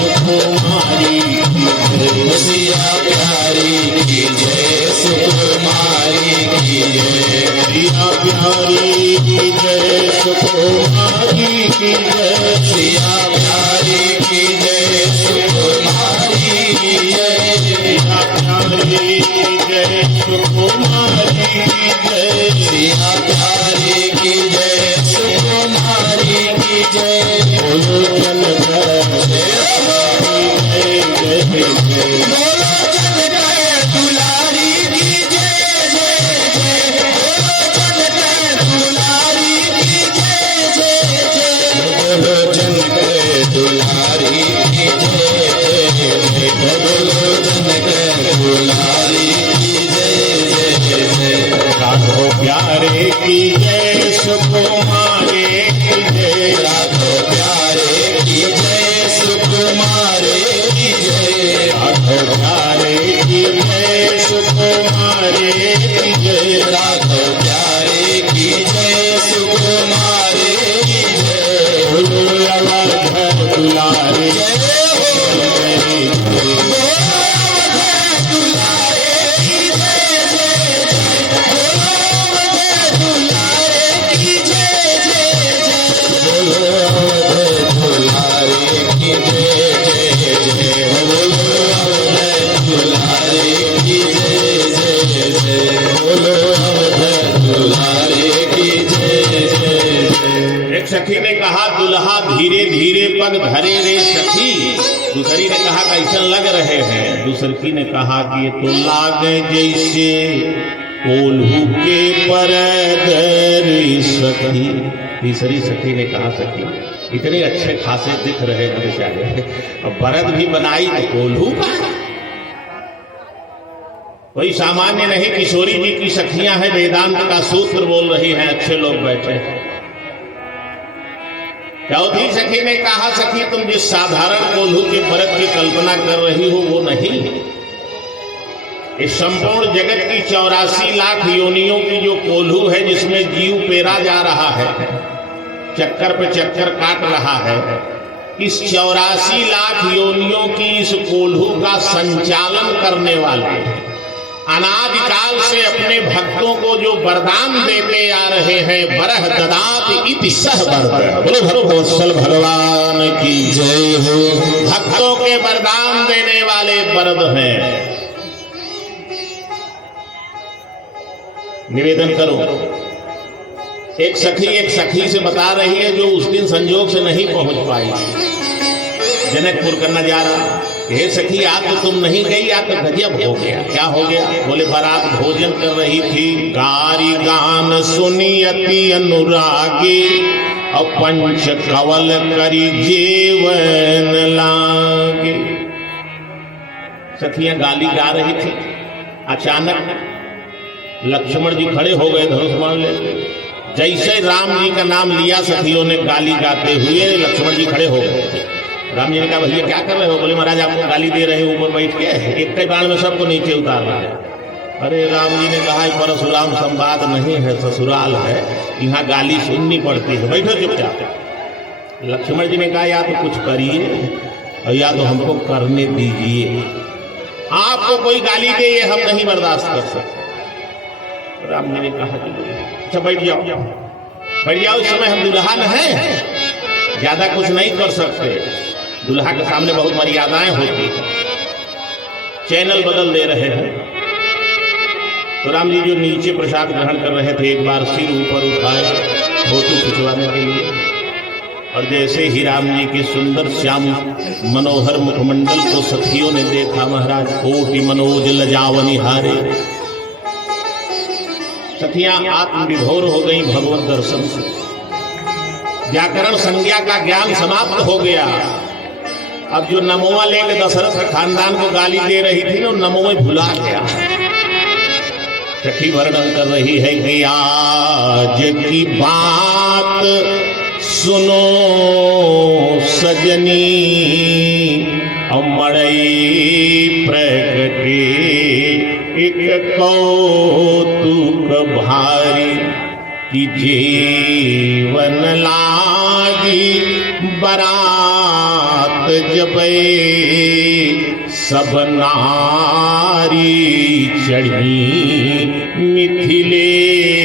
सुकुमारी की जय, सिया प्यारी की जय, सुकुमारी की जय, सिया प्यारी की जय, सुकुमारी की जय, सिया प्यारी की जय, सुकुमारी की जय, सिया प्यारी की जय, सुकुमारी की जय, सिया प्यारी की जय, सुकुमारी की जय, बोलो जनक जय जय जय जय, बोलो जनक दुलारी की जय जय जय, बोलो जनक दुलारी की जय जय जय, बोलो जनक दुलारी की जय जय जय, बोलो जनक दुलारी की जय जय जय, राघो प्यारे की जय, सुकुमारे की जय, राघो प्यारे की जय, सुकुमारे की जय, राघो प्यारे की जय, सुकुमारे की जय, राघो प्यारे की जय, सुकुमारे की जय, बोलो अवध दुलारे जय सखी ने कहा दुल्हा धीरे धीरे पग धरे रे सखी, दूसरी ने कहा कैसे लग रहे हैं, दूसरी ने कहा कि ये तो लागे जैसे कोल्हू के पर सखी, तीसरी सखी ने कहा सखी इतने अच्छे खासे दिख रहे बेचारे, अब बरद भी बनाई तो कोल्हू का, कोई सामान्य नहीं, किशोरी जी की सखियां हैं, वेदांत का सूत्र बोल रही हैं, अच्छे लोग बैठे हैं। चौथी सखी ने कहा सखी तुम जिस साधारण कोल्हू के बरत की कल्पना कर रही हो वो नहीं, इस संपूर्ण जगत की 84 लाख योनियों की जो कोल्हू है जिसमें जीव पेरा जा रहा है, चक्कर पे चक्कर काट रहा है, इस 84 लाख योनियों की इस कोल्हू का संचालन करने वाले अनादिकाल से अपने भक्तों को जो वरदान देते आ रहे हैं, बरह ददात इति सह वरद, बोलो भगवत्सल भगवान की जय हो, भक्तों के वरदान देने वाले वरद हैं। निवेदन करो, एक सखी से बता रही है जो उस दिन संजोग से नहीं पहुंच पाई, जनकपुर का नजारा, हे सखी आज तो तुम नहीं गई, आज तो गजब हो गया। क्या हो गया? बोले बारात भोजन कर रही थी, गारी गान सुनी अति अनुरागी, और पंच कवल करी जीवन लागे। सखियां गाली गा रही थी, अचानक लक्ष्मण जी खड़े हो गए धनुष बाण लेके, जैसे राम जी का नाम लिया सखियों ने गाली गाते हुए, लक्ष्मण जी खड़े हो गए। राम जी ने कहा भैया क्या कर रहे हो? बोले महाराज आपको गाली दे रहे हैं, ऊपर बैठ के एक ही बाण में सबको नीचे उतार रहे हैं। अरे राम जी ने कहा परशुराम संवाद नहीं है, ससुराल है, यहाँ गाली सुननी पड़ती है, बैठो चुपचाप। लक्ष्मण जी ने कहा या तो कुछ करिए और या तो हमको करने दीजिए, आपको कोई गाली दे ये हम नहीं बर्दाश्त कर सकते। राम जी ने कहा कि अच्छा बैठ जाओ, बैठ जाओ, इस समय हम दुल्हन हैं, ज्यादा कुछ नहीं कर सकते, दुल्हा के सामने बहुत मर्यादाएं होती है, चैनल बदल दे रहे हैं। तो राम जी जो नीचे प्रसाद ग्रहण कर रहे थे, एक बार सिर ऊपर उठाए फोटो खिंचवाने के लिए, और जैसे ही राम जी के सुंदर श्याम मनोहर मुखमंडल को सखियों ने देखा, महाराज कोटि मनोज लजावनी हारे, सखियां आत्मविभोर हो गई भगवत दर्शन से, व्याकरण संज्ञा का ज्ञान समाप्त हो गया। अब जो नमोआ लेके दशरथ खानदान को गाली दे रही थी ना, नमोए भुला गया। सखी वर्णन कर रही है कि आज की बात सुनो सजनी, मड़ई प्रगटे एक कौतुक भारी, कि जीवन लागी बारात जबै सब नारी चढ़ी मिथिलेश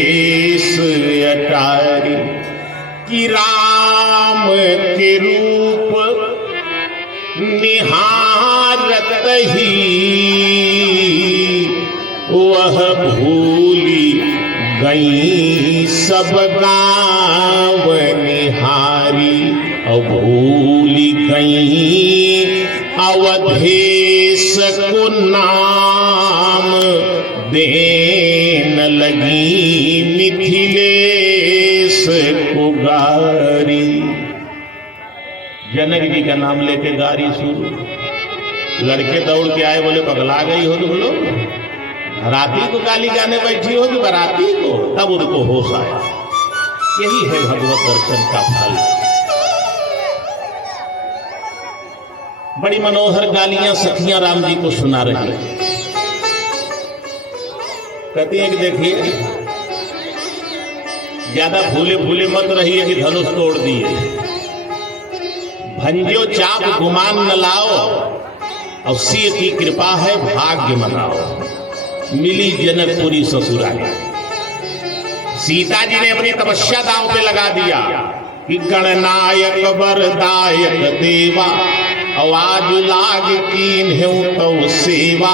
अटारी कि राम के रूप निहारत ही वह भूली गई सब गाँव निहारी और भूली गई अवधेश को नाम देन लगी मिथिलेश को गारी। जनक जी का नाम लेके गारी शुरू। लड़के दौड़ के आए, बोले पगला गई हो तुम लोग, राती को गाली गाने बैठी हो कि बराती को? तब उनको होश आया। यही है भगवत दर्शन का फल। बड़ी मनोहर गालियां सखियां राम जी को सुना रही हैं। कहती हैं कि देखिए ज्यादा भूले भूले मत रहिए कि धनुष तोड़ दिए। भंजो चाप गुमान न लाओ, और सिय की कृपा है भाग्य मनाओ। मिली जनकपुरी ससुराली। सीता जी ने अपनी तपस्या दांव पे लगा दिया कि गणनायक वरदायक देवा, आवाज लाग कीन है तो सेवा।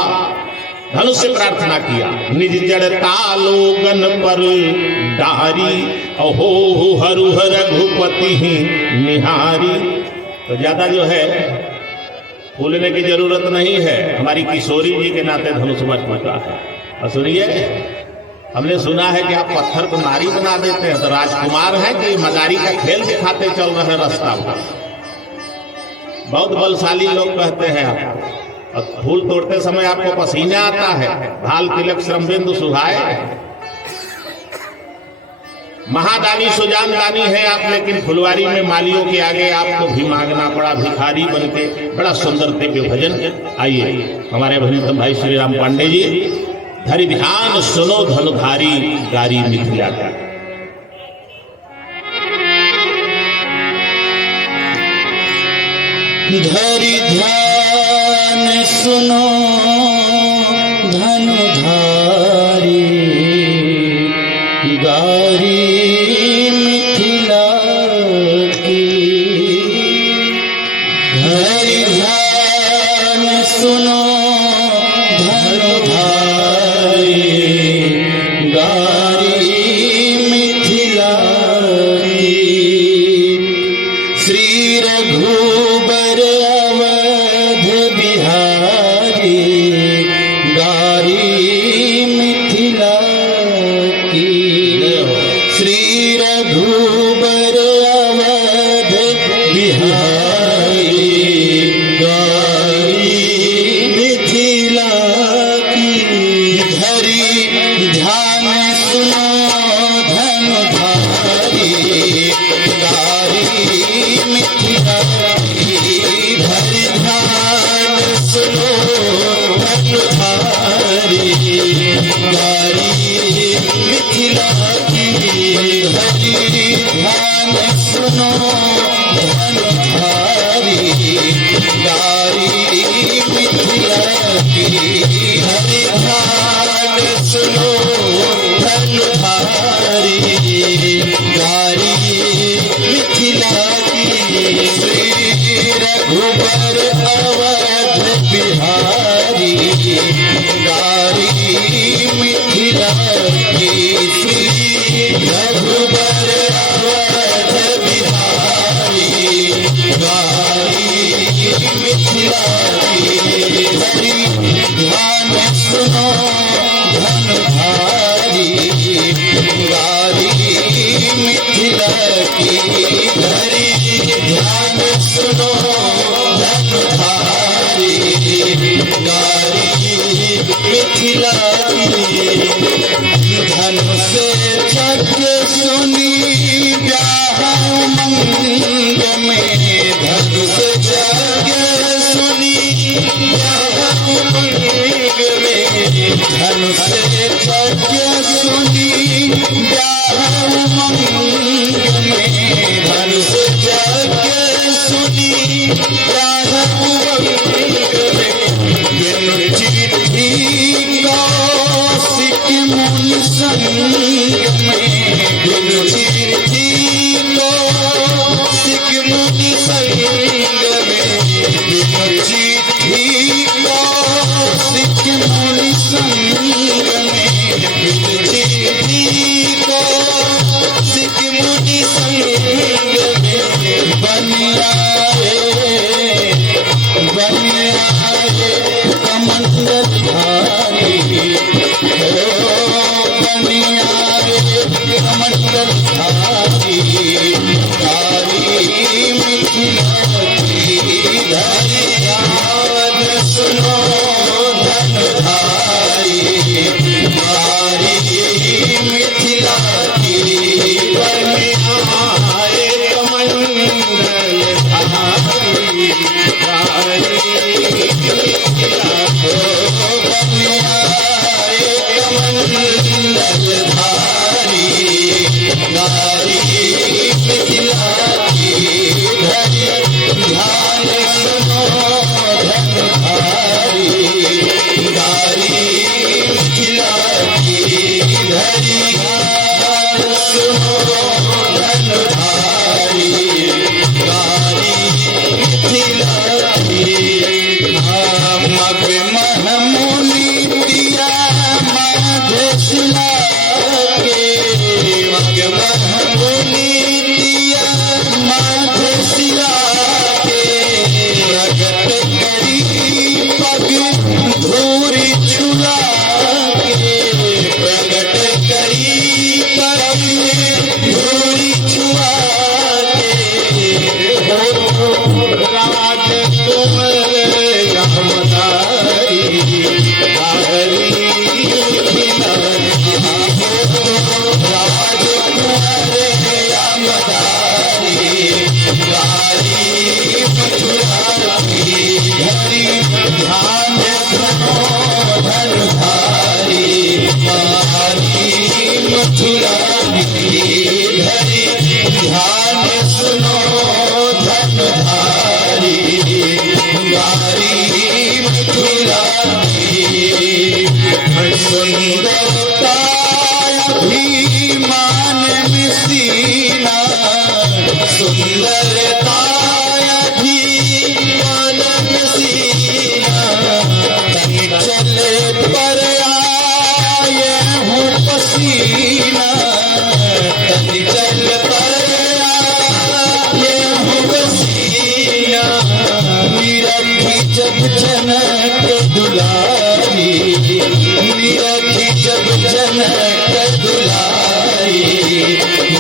धनुष से प्रार्थना किया, निज जड़ता लोगन पर डारी, अहो हरु रघुपति निहारी। तो ज्यादा जो है भूलने की जरूरत नहीं है। हमारी किशोरी जी के नाते धनुष बच चुका है। और सुनिए, हमने सुना है कि आप पत्थर को नारी बना देते हैं, तो राजकुमार है कि मजारी का खेल दिखाते चल रहे रास्ता पर। बहुत बलशाली लोग कहते हैं आपको, और फूल तोड़ते समय आपको पसीना आता है, भाल तिलक श्रमबिंदु सुहाए। महादानी सुजान दानी है आप, लेकिन फुलवारी में मालियों के आगे आपको भी मांगना पड़ा भिखारी बनके। बड़ा सुंदर दिव्य भजन। आइए हमारे भजन भाई श्री राम पांडे जी, धरि ध्यान सुनो धनुधारी गारी मिथिला का। धरि ध्यान सुनो धनुधारी गारी मिथिला की। धरि ध्यान सुनो धनुधारी गारी मिथिला की। श्री रघुबर अवध बिहारी गारी मिथिला की। श्री रघुबर अवध बिहारी गारी मिथिला की। धरि ध्यान सुनो धनुधारी गारी मिथिला की। धरि ध्यान सुनो धनुधारी गारी मिथिला की। धरि ध्यान सुनो धनुधारी गारी मिथिला की। धरि ध्यान सुनो धनुधारी गारी मिथिला की। श्री रघुबर अवध बिहारी गारी मिथिला की। श्री रघुबर अवध बिहारी गारी मिथिला की। धरि ध्यान सुनो धनुधारी गारी मिथिला की। धरि ध्यान सुनो धनुधारी गारी मिथिला की। धनुष यज्ञ सुनी ब्याह मंग में। धनुष यज्ञ सुनी ब्याह मंग में। धनुष यज्ञ सुनी ब्याह मंग में। धनुष यज्ञ ब्याह उमंग में बिनु चिट्ठी कौशिक मुनि संग में बिनु चिट्ठी कौशिक मुनि संग में बिनु चिट्ठी कौशिक मुनि संग में बिनु चिट्ठी कौशिक मुनि संग में बन आए कमंडल धारी हो बन आए कमंडल धारी धारी मिथिला की धारी याद सुनो धन धारी धारी मिथिला की बन आए कमंडल धारी सुंदरता अभिमान में सीना सुंदरता अभिमान में सीना तन चले पर आए हूँ पसीना तन चल पर आए हूँ पसीना निरखी जब जनक दुलारी निरखी जब जनक दुलारी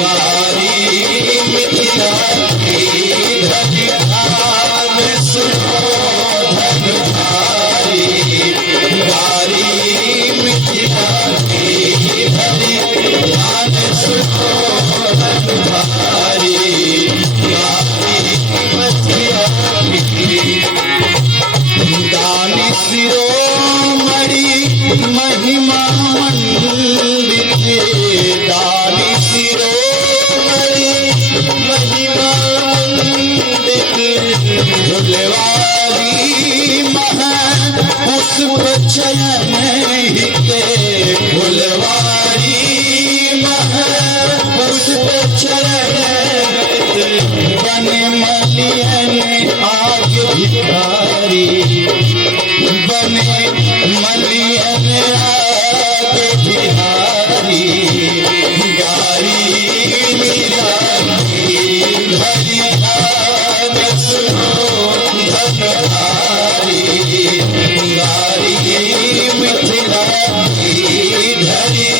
नारी मिथिला की धरी धाम सुनो धन धारी नारी मिथिला की धरी धाम सुनो धन धारी नारी मिथिला की दानी शिरोमणि महिमा मंडित दानी शिरोमणि महिमा मंडित झुलवारी महा पुष्प चयन हिते फुलवारी महा पुष्प चयन बन मलियन आग भिखारी बने मलियन आग बिहारी गारी मिलारी धरी धाम सुनो धन धारी गारी मिथिला की धरी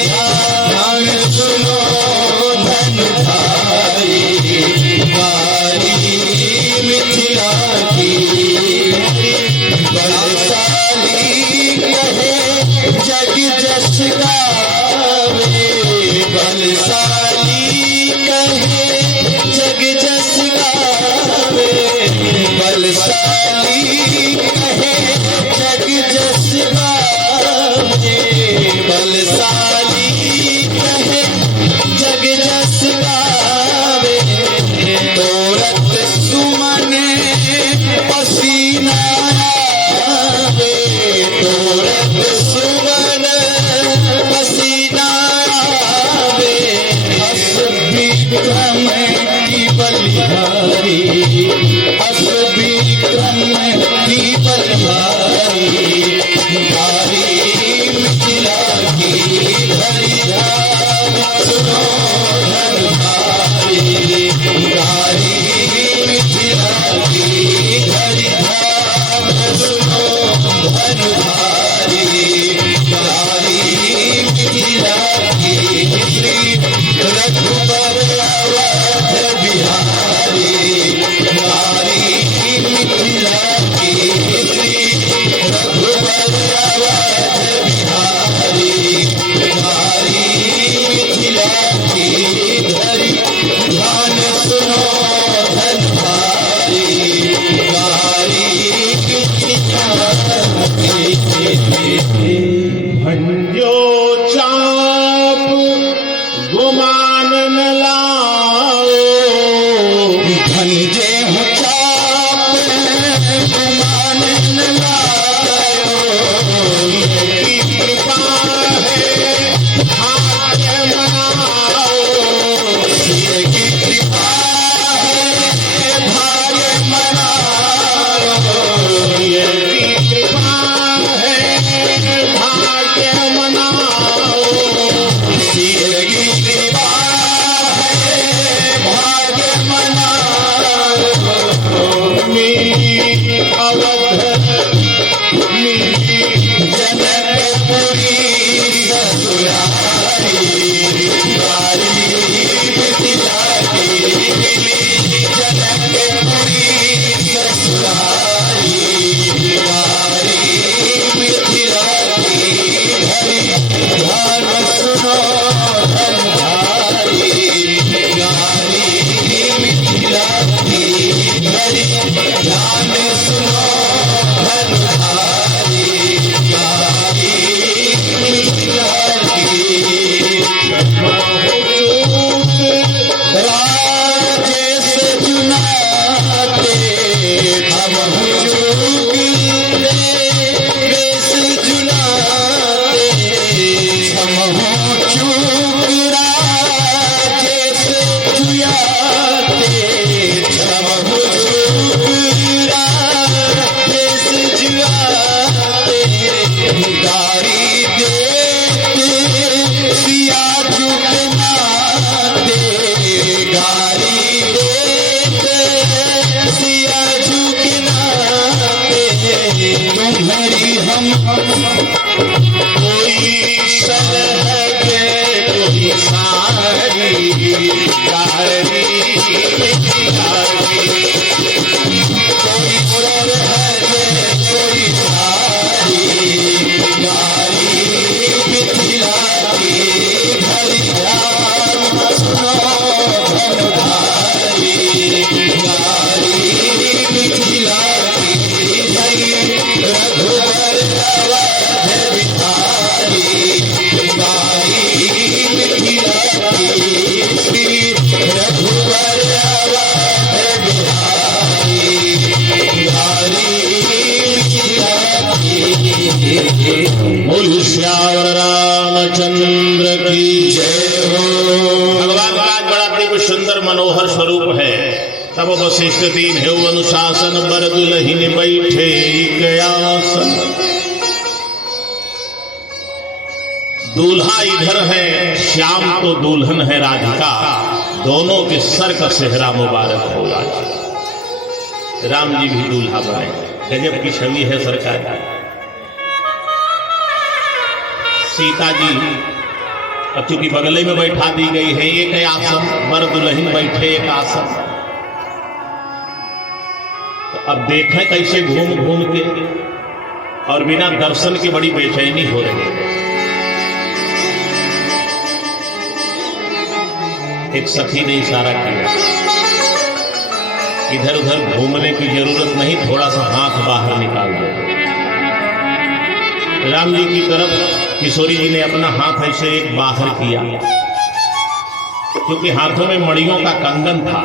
कोई सरहद कोई सारी कारी कारी, कोई सरहद कोई सारी कारी मिथिला की भरिया सुनो धनधारी कारी मिथिला की भई रघुवर अवध बिहारी कारी मिथिला की श्री रघुवर अवध बिहारी कारी मिथिला की। बोल श्याम रामचंद्र की जय हो। भगवान का आज बड़ा दिव्य सुंदर मनोहर स्वरूप है। तब वशिष्ठ तीन है अनुशासन, बर दुलहिन बैठे कयासन। दूल्हा इधर है, श्याम तो दुल्हन है राधिका, दोनों के सर का सेहरा मुबारक हो आज। राम जी भी दूल्हा बने, गजब की छवि है सरकार। सीता जी अब चूंकि बगले में बैठा दी गई है एक आसन, बर दुल्हन बैठे एक आसन। तो अब देखें कैसे घूम घूम के, और बिना दर्शन के बड़ी बेचैनी हो रही है। एक सखी ने इशारा किया, इधर उधर घूमने की जरूरत नहीं, थोड़ा सा हाथ बाहर निकाल दो। राम जी की तरफ किशोरी जी ने अपना हाथ ऐसे एक बाहर किया, क्योंकि हाथों में मणियों का कंगन था,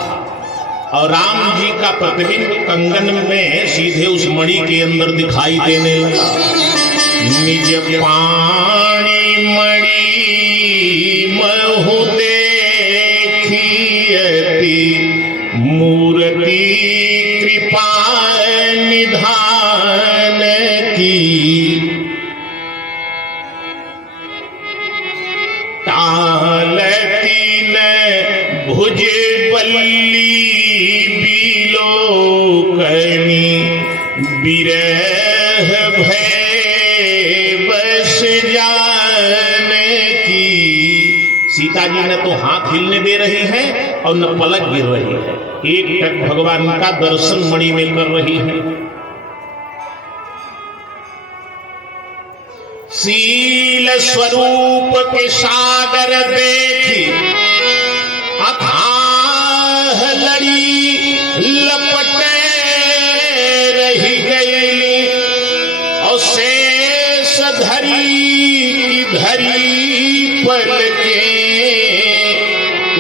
और राम जी का प्रतिबिंब कंगन में सीधे उस मणि के अंदर दिखाई देने लगा। निज पाणी मणि महु देखियति, मूर्ति कृपा निधान की। टालती न भुज बल्ली बिलोकनी, बिरह भय बस जान की। सीता जी न तो हाथ हिलने दे रही है और न पलक गिर रही है, एक टक भगवान का दर्शन मणि में कर रही है। शील स्वरूप के सागर देखी, अथाह लड़ी लपटे रही गई, और शेष धरी की धरी पलके,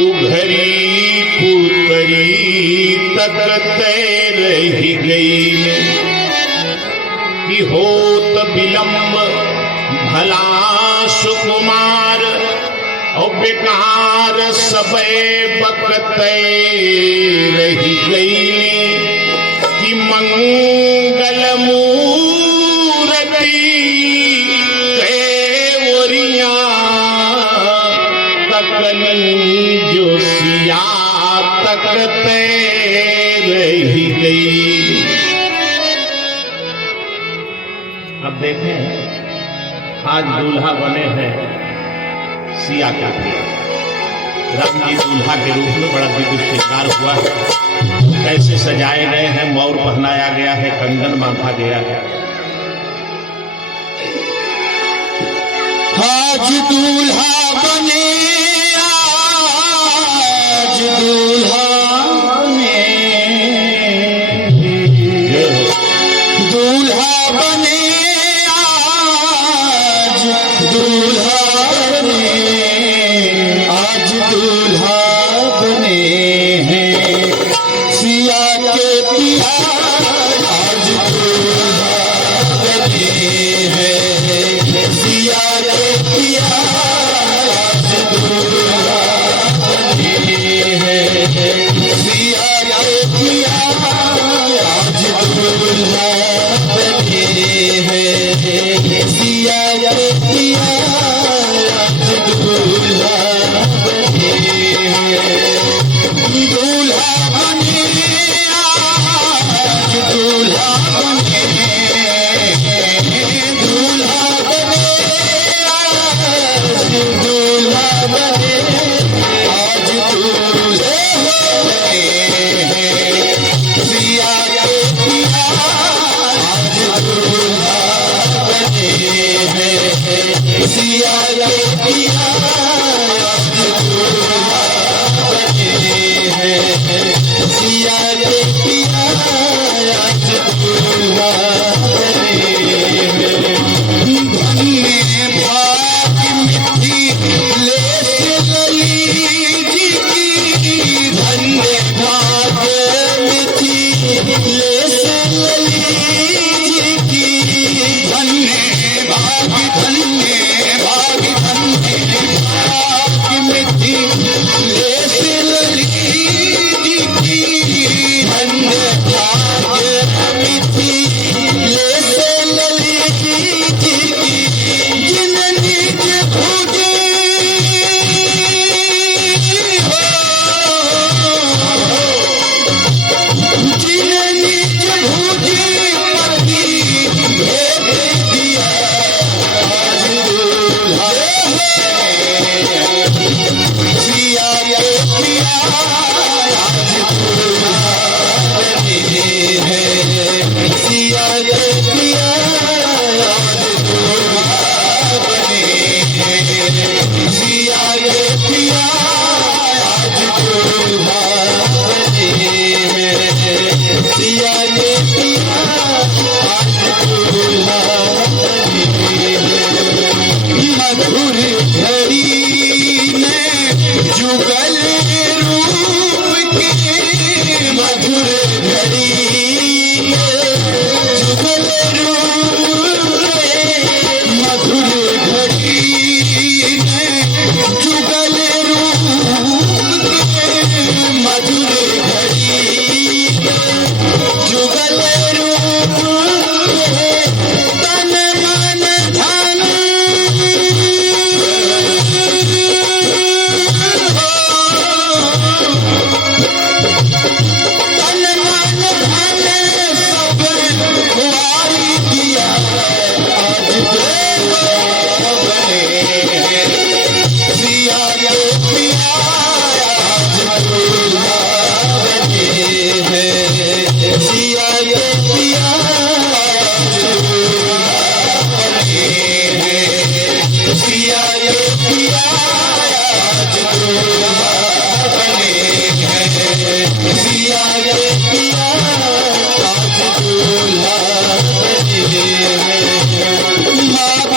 उघरी पुतरी तकते रही गई। कि होत विलंब भला सुकुमार, और बेकार सबे बकते रही गई। कि मंगल मूर्ति केवरिया, तकनी जो सिया तकते रही गई। अब देखें, आज दूल्हा बने हैं सिया का दिया। राम जी दूल्हा के रूप में बड़ा दिव्य श्रृंगार हुआ है, कैसे सजाए गए हैं, मौर पहनाया गया है, कंगन बांधा गया है। आज दूल्हा बने, आज दूल्हा बने, दूल्हा बने, आज दूल्हा बने, आज दूल्हा बने हैं सिया के पिया, आज दूल्हा बने हैं सिया के पिया, आज दूल्हा बने हैं। सिया